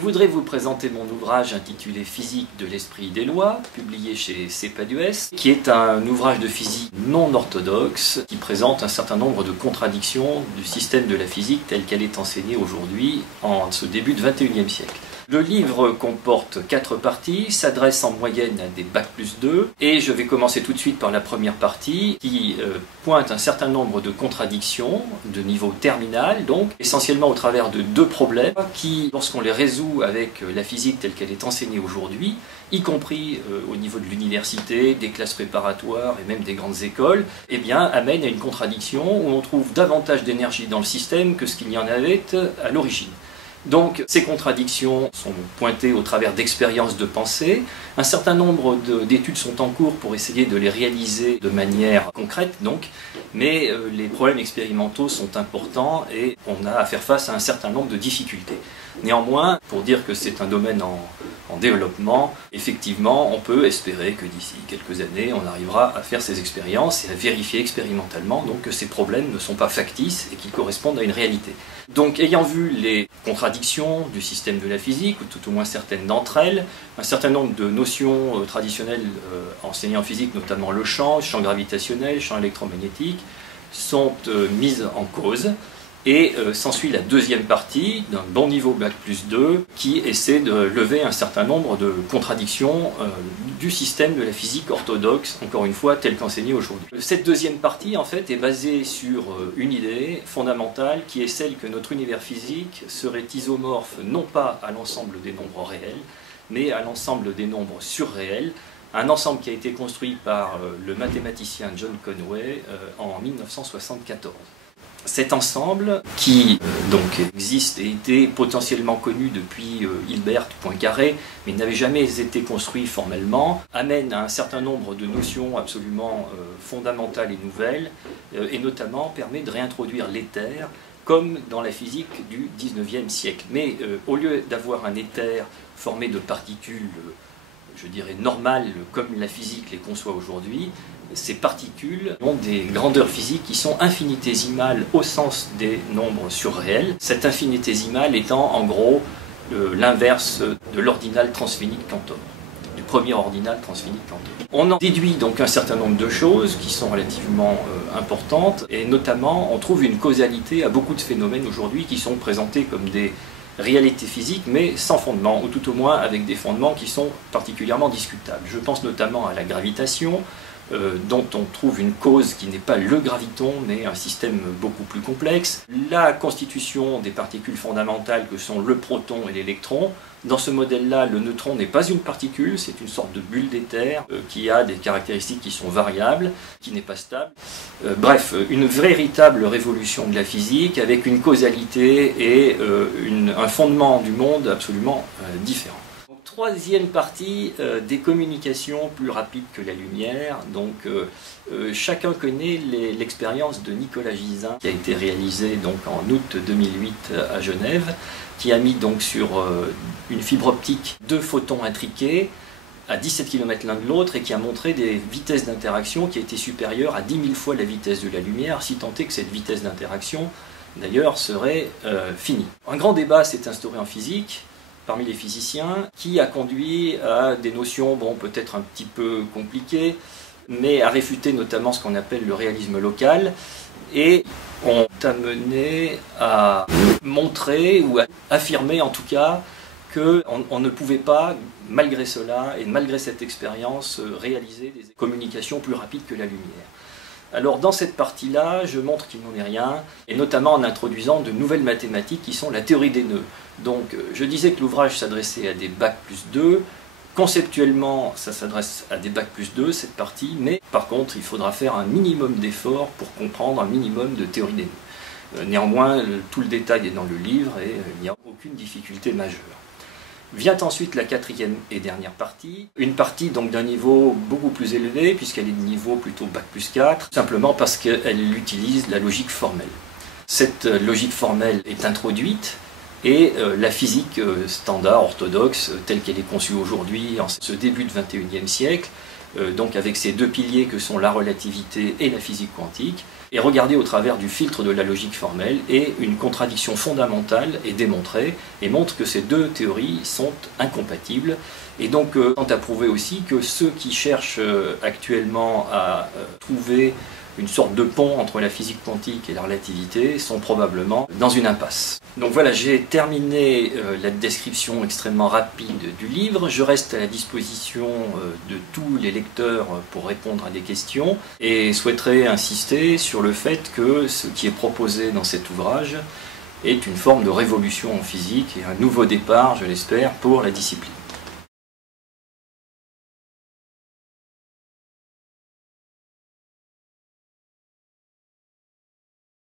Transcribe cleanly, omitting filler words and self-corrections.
Je voudrais vous présenter mon ouvrage intitulé Physique de l'esprit des lois, publié chez Cepadues, qui est un ouvrage de physique non orthodoxe qui présente un certain nombre de contradictions du système de la physique tel qu'elle est enseignée aujourd'hui en ce début de XXIe siècle. Le livre comporte 4 parties, s'adresse en moyenne à des Bac+2, et je vais commencer tout de suite par la première partie qui pointe un certain nombre de contradictions de niveau terminal, donc essentiellement au travers de 2 problèmes qui, lorsqu'on les résout avec la physique telle qu'elle est enseignée aujourd'hui, y compris au niveau de l'université, des classes préparatoires et même des grandes écoles, eh bien, amènent à une contradiction où on trouve davantage d'énergie dans le système que ce qu'il y en avait à l'origine. Donc ces contradictions sont pointées au travers d'expériences de pensée. Un certain nombre d'études sont en cours pour essayer de les réaliser de manière concrète, donc, mais les problèmes expérimentaux sont importants et on a à faire face à un certain nombre de difficultés. Néanmoins, pour dire que c'est un domaine en développement, effectivement, on peut espérer que d'ici quelques années, on arrivera à faire ces expériences et à vérifier expérimentalement donc, que ces problèmes ne sont pas factices et qu'ils correspondent à une réalité. Donc, ayant vu les contradictions du système de la physique, ou tout au moins certaines d'entre elles, un certain nombre de notions traditionnelles enseignées en physique, notamment le champ gravitationnel, le champ électromagnétique, sont mises en cause. Et s'ensuit la deuxième partie d'un bon niveau Bac+2 qui essaie de lever un certain nombre de contradictions du système de la physique orthodoxe, encore une fois, tel qu'enseigné aujourd'hui. Cette deuxième partie, en fait, est basée sur une idée fondamentale qui est celle que notre univers physique serait isomorphe non pas à l'ensemble des nombres réels, mais à l'ensemble des nombres surréels, un ensemble qui a été construit par le mathématicien John Conway en 1974. Cet ensemble, qui donc existe et était potentiellement connu depuis Hilbert Poincaré, mais n'avait jamais été construit formellement, amène à un certain nombre de notions absolument fondamentales et nouvelles, et notamment permet de réintroduire l'éther, comme dans la physique du XIXe siècle. Mais au lieu d'avoir un éther formé de particules, je dirais normales, comme la physique les conçoit aujourd'hui, ces particules ont des grandeurs physiques qui sont infinitésimales au sens des nombres surréels, cette infinitésimale étant en gros l'inverse de l'ordinal transfinique Cantor, du premier ordinal transfinique Cantor. On en déduit donc un certain nombre de choses qui sont relativement importantes, et notamment on trouve une causalité à beaucoup de phénomènes aujourd'hui qui sont présentés comme des réalités physiques, mais sans fondement, ou tout au moins avec des fondements qui sont particulièrement discutables. Je pense notamment à la gravitation, dont on trouve une cause qui n'est pas le graviton, mais un système beaucoup plus complexe. La constitution des particules fondamentales que sont le proton et l'électron. Dans ce modèle-là, le neutron n'est pas une particule, c'est une sorte de bulle d'éther qui a des caractéristiques qui sont variables, qui n'est pas stable. Bref, une véritable révolution de la physique avec une causalité et un fondement du monde absolument différent. Troisième partie, des communications plus rapides que la lumière. Donc, chacun connaît l'expérience de Nicolas Gisin qui a été réalisée donc, en août 2008 à Genève, qui a mis donc, sur une fibre optique 2 photons intriqués à 17 km l'un de l'autre et qui a montré des vitesses d'interaction qui étaient supérieures à 10 000 fois la vitesse de la lumière, si tant est que cette vitesse d'interaction, d'ailleurs, serait finie. Un grand débat s'est instauré en physique parmi les physiciens, qui a conduit à des notions, bon, peut-être un petit peu compliquées, mais à réfuter notamment ce qu'on appelle le réalisme local, et ont amené à montrer, ou à affirmer en tout cas, qu'on ne pouvait pas, malgré cela, et malgré cette expérience, réaliser des communications plus rapides que la lumière. Alors dans cette partie-là, je montre qu'il n'en est rien, et notamment en introduisant de nouvelles mathématiques qui sont la théorie des nœuds. Donc je disais que l'ouvrage s'adressait à des Bac+2, conceptuellement ça s'adresse à des Bac+2 cette partie, mais par contre il faudra faire un minimum d'efforts pour comprendre un minimum de théorie des nœuds. Néanmoins, tout le détail est dans le livre et il n'y a aucune difficulté majeure. Vient ensuite la 4e et dernière partie, une partie donc d'un niveau beaucoup plus élevé puisqu'elle est de niveau plutôt Bac+4, simplement parce qu'elle utilise la logique formelle. Cette logique formelle est introduite et la physique standard, orthodoxe, telle qu'elle est conçue aujourd'hui en ce début de XXIe siècle, donc avec ces 2 piliers que sont la relativité et la physique quantique, est regardée au travers du filtre de la logique formelle, et une contradiction fondamentale est démontrée et montre que ces deux théories sont incompatibles. Et donc, tend à prouver aussi que ceux qui cherchent actuellement à trouver une sorte de pont entre la physique quantique et la relativité sont probablement dans une impasse. Donc voilà, j'ai terminé la description extrêmement rapide du livre. Je reste à la disposition de tous les lecteurs pour répondre à des questions et souhaiterais insister sur le fait que ce qui est proposé dans cet ouvrage est une forme de révolution en physique et un nouveau départ, je l'espère, pour la discipline.